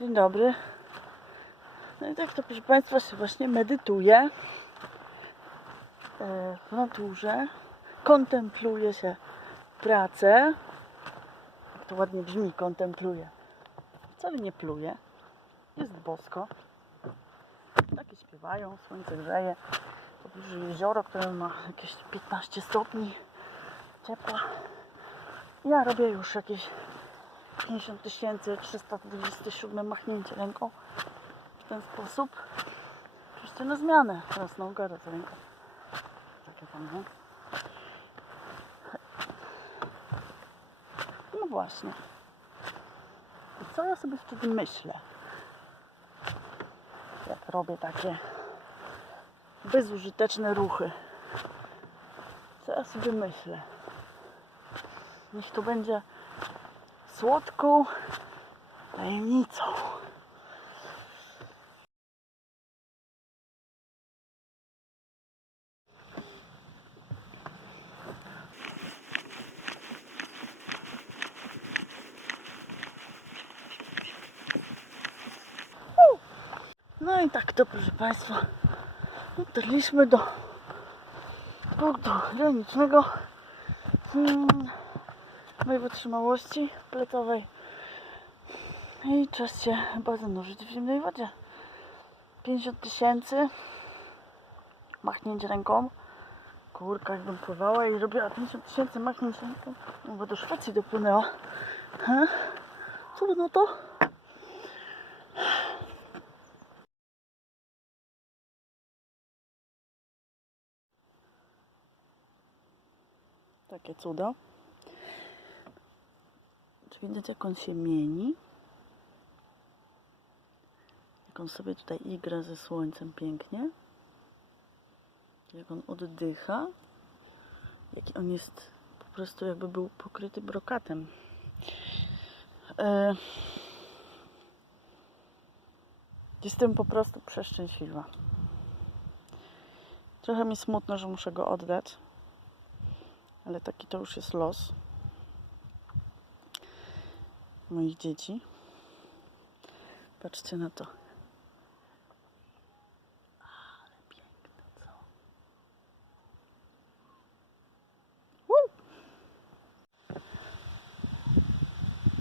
Dzień dobry. No i tak to proszę Państwa się właśnie medytuje e, w naturze. Kontempluje się pracę. Jak to ładnie brzmi, kontempluje. Wcale nie pluje. Jest bosko. Takie śpiewają, słońce grzeje. Pobliżu jezioro, które ma jakieś 15 stopni ciepła. Ja robię już jakieś 50 327 machnięcie ręką w ten sposób. Oczywiście na zmianę. Raz nogę, raz ręką. Takie tam, nie? No właśnie. I co ja sobie wtedy myślę? Jak robię takie bezużyteczne ruchy. Co ja sobie myślę? Niech to będzie słodką tajemnicą. No i tak to, proszę Państwa, dotarliśmy do punktu granicznego hmm, mojej wytrzymałości plecowej. I czas się chyba zanurzyć w zimnej wodzie. 50 tysięcy machnięć ręką. Kurka, jakbym pływała i robiła 50 tysięcy machnięć ręką. No bo do Szwecji dopłynęła. Co no to? Takie cudo. Czy widać jak on się mieni? Jak on sobie tutaj igra ze słońcem pięknie. Jak on oddycha. Jaki on jest po prostu jakby był pokryty brokatem. E... Jestem po prostu przeszczęśliwa. Trochę mi smutno, że muszę go oddać. Ale taki to już jest los moich dzieci. Patrzcie na to. Ale piękne, co? Woo!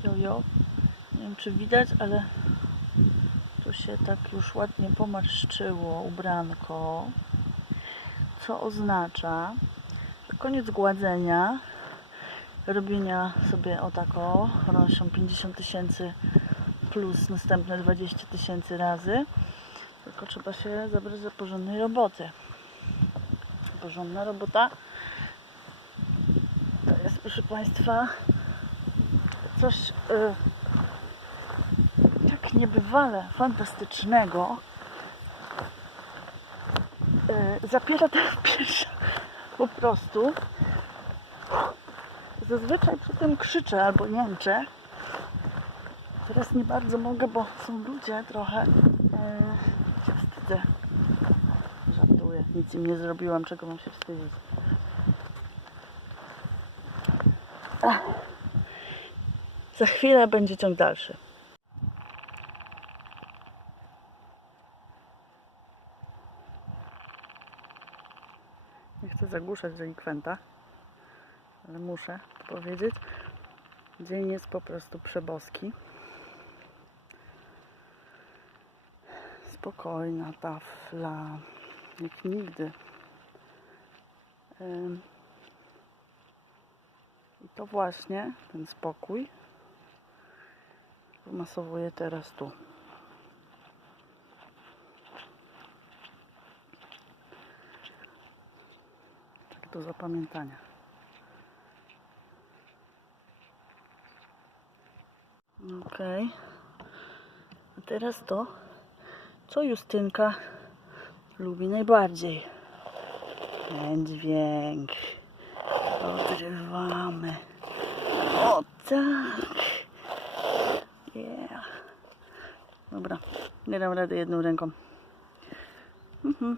Jo, jo. Nie wiem, czy widać, ale tu się tak już ładnie pomarszczyło ubranko, co oznacza, że koniec gładzenia robienia sobie o tako rośnie 50 tysięcy plus następne 20 tysięcy razy. Tylko trzeba się zabrać za porządnej roboty. Porządna robota. To jest proszę Państwa coś y, tak niebywale fantastycznego. Y, zapiera ten pierwszy po prostu Zazwyczaj przy tym krzyczę albo jęczę. Teraz nie bardzo mogę, bo są ludzie trochę. Yy, się wstydzę. Żartuję. Nic im nie zrobiłam, czego mam się wstydzić. Ach. Za chwilę będzie ciąg dalszy. Nie chcę zagłuszać delikwenta ale muszę powiedzieć. Dzień jest po prostu przeboski. Spokojna tafla, jak nigdy. I to właśnie ten spokój masowuję teraz tu. Tak do zapamiętania. Okej. A teraz to, co Justynka lubi najbardziej. Ten dźwięk. Odrywamy. O tak. Yeah. Dobra, nie dam rady jedną ręką. Mhm.